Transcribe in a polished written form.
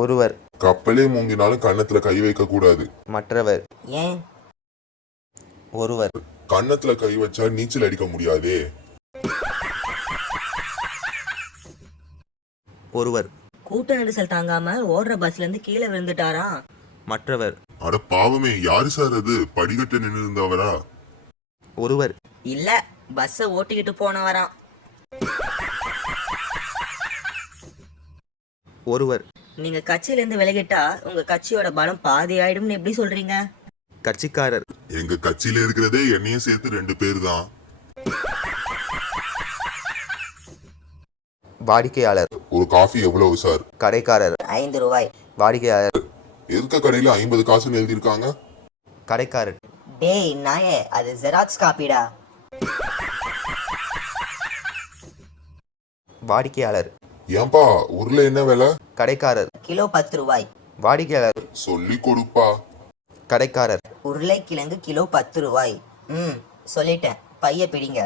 ஒருவர். கப்பலே மூங்கினாலும் கன்னத்துல கை வைக்க கூடாது. மற்றவர். ஏன்? ஒருவர். கன்னத்துல கை வச்சா நீச்சல் அடிக்க முடியாதே. ஒருவர். கூட்ட நெரிசல் தாங்காம ஓடுற பஸ்ல இருந்து கீழே விழுந்துட்டாரா? மற்றவர். அட பாவமே, யாரு சார் அது? படிக்கட்டு நின்று இருந்தவரா? ஒருவர். இல்ல, பஸ்ஸ ஓட்டிக்கிட்டு போனவராம். ஒருவர். நீங்க கட்சியில இருந்து விலகிட்டா உங்க கட்சியோட பலம் பாதி ஆயிடும்னு எப்படி சொல்றீங்க? கட்சிக்காரர். எங்க கட்சியில இருக்கிறதே என்னையும் சேர்த்து 2 பேர் தான். வாடிக்கையாளர். ஒரு காஃபி எவ்வளவு சார்? கடைக்காரர். 5 ரூபாய். வாடிக்கையாளர். எதுக்க கடையில 50 காசுன்னு எழுதியிருக்காங்க? கடைக்காரர். டேய் நாயே, அது ஜெராக்ஸ் காப்பிடா. வாடிக்கையாளர். ஏன்பா உருளை என்ன விலை? கடைக்காரர். கிலோ 10 ரூபாய். வாடிக்கையாளர். சொல்லி கொடுப்பா. கடைக்காரர். உருளைக்கிழங்கு கிலோ 10 ரூபாய். சொல்லிட்டேன், பைய பிடிங்க.